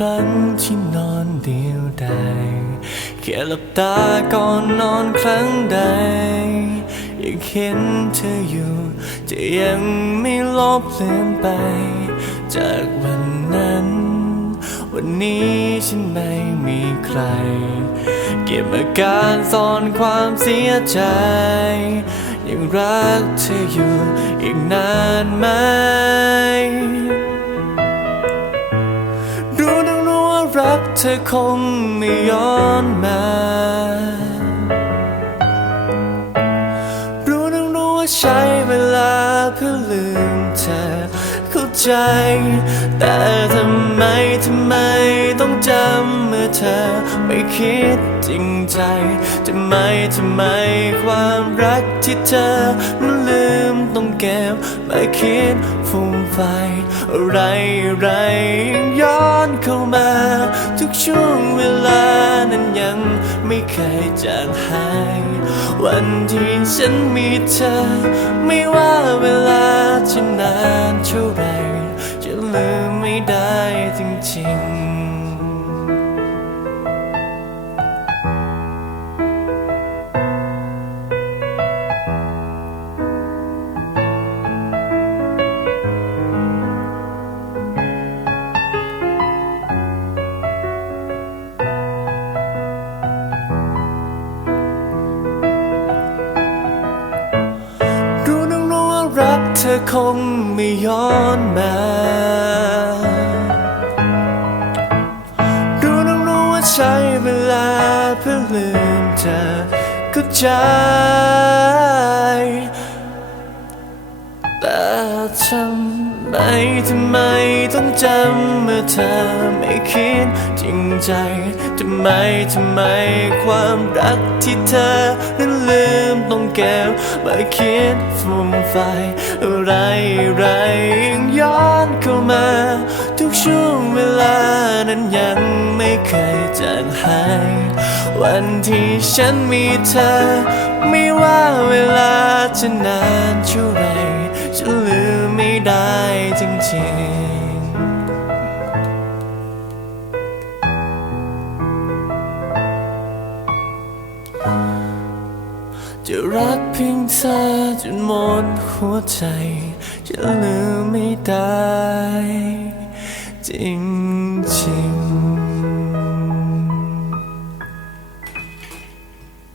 ครั้งที่นอนเดียวดายแค่หลับตาก่อนนอนครั้งใดยังเห็นเธออยู่ จะยังไม่ลบเลือนไป จากวันนั้น วันนี้ฉันไม่มีใคร เก็บอาการซ่อนความเสียใจยังรักเธออยู่อีกนานไหม เธอคงไม่ย้อนมา รู้ทั้งรู้ว่าใช้เวลาเพื่อลืมเธอเข้าใจ แต่ทำไมทำไมต้องจำเมื่อเธอไม่คิดจริงใจทำไมทำไมความรักที่เธอมันลืมต้องเก็บไม่คิด ฟุ่มไฟอะไรอะไรย้อนเข้ามา ทุกช่วงเวลานั้นยังไม่เคยจางหาย วันที่ฉันมีเธอ ไม่ว่าเวลาจะนานเท่าไรจะลืมไม่ได้จริงๆ ธอคงไม่ย้อนมา รู้น้องรู้ว่าใช้เวลาเพื่อลืมเธอก็ใจแต่ทำไมทำไมต้องจำเมื่อเธอไม่คิดจริงใจทำไมทำไมความรักที่เธอนั้นลืม ต้องเก็บไม่คิดฟุ่มไฟอะไรอะไรยังย้อนเข้ามา ทุกช่วงเวลานั้นยังไม่เคยจางหาย วันที่ฉันมีเธอ ไม่ว่าเวลาจะนานเท่าไรฉันลืมไม่ได้จริงๆ จะรักเพียงเธอจนหมดหัวใจ จะลืมไม่ได้ จริง